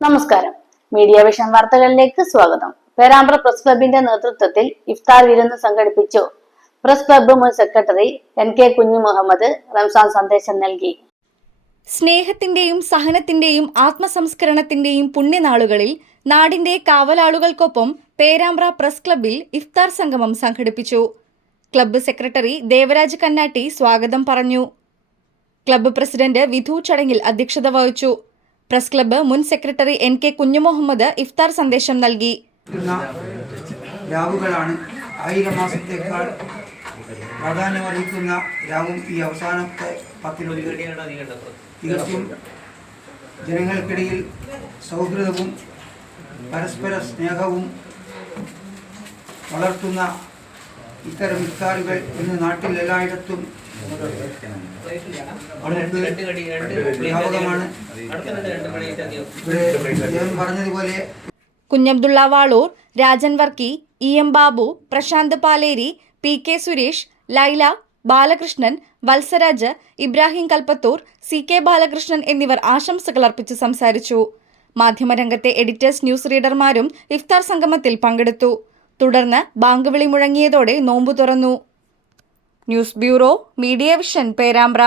നമസ്കാരം. Media vision വാർത്തകളിലേക്ക് സ്വാഗതം. പേരാമ്പ്ര പ്രസ് ക്ലബിന്റെ നേതൃത്വത്തിൽ ഇഫ്താർ വിരുന്ന് സംഘടിപ്പിച്ചു. പ്രസ് ക്ലബ്ബ് മുൻ സെക്രട്ടറി NK കുഞ്ഞു മുഹമ്മദ് റംസാൻ സന്ദേശം നൽകി. സ്നേഹത്തിന്റെയും സഹനത്തിന്റെയും ആത്മസംസ്കരണത്തിന്റെയും പുണ്യനാളുകളിൽ നാടിന്റെ കാവലാളുകൾക്കൊപ്പം പേരാമ്പ്ര പ്രസ് ക്ലബ്ബിൽ ഇഫ്താർ സംഗമം സംഘടിപ്പിച്ചു. ക്ലബ്ബ് സെക്രട്ടറി ദേവരാജ് കന്നാട്ടി സ്വാഗതം പറഞ്ഞു. ക്ലബ്ബ് പ്രസിഡന്റ് വിധു ചടങ്ങിൽ അധ്യക്ഷത വഹിച്ചു. പ്രസ് ക്ലബ്ബ് മുൻ സെക്രട്ടറി NK കുഞ്ഞു മുഹമ്മദ് ഇഫ്താർ സന്ദേശം നൽകി. രാവുകളാണ് 1000 മാസത്തേക്കാൾ പ്രാധാന്യമറിയിക്കുന്ന രാവും ഈ അവസാനത്തെ 10 തികച്ചും ജനങ്ങൾക്കിടയിൽ സൗഹൃദവും പരസ്പര സ്നേഹവും വളർത്തുന്ന ഇത്തരം ഇഫ്താറുകൾ ഇന്ന് നാട്ടിൽ എല്ലായിടത്തും വ്യാപകമാണ്. പറഞ്ഞതുപോലെ Kunhabdulla Valoor, Rajan Varkey, EM Babu, Prashant Paleri, PK Suresh, Laila, Balakrishnan, Valsaraj, Ibrahim Kalpathur, CK Balakrishnan എന്നിവർ ആശംസകൾ അർപ്പിച്ച് സംസാരിച്ചു. മാധ്യമരംഗത്തെ എഡിറ്റേഴ്സ്, ന്യൂസ് റീഡർമാരും ഇഫ്താർ സംഗമത്തിൽ പങ്കെടുത്തു. തുടർന്ന് ബാങ്ക് വിളി മുഴങ്ങിയതോടെ നോമ്പു തുറന്നു. News bureau, media vision, Perambra.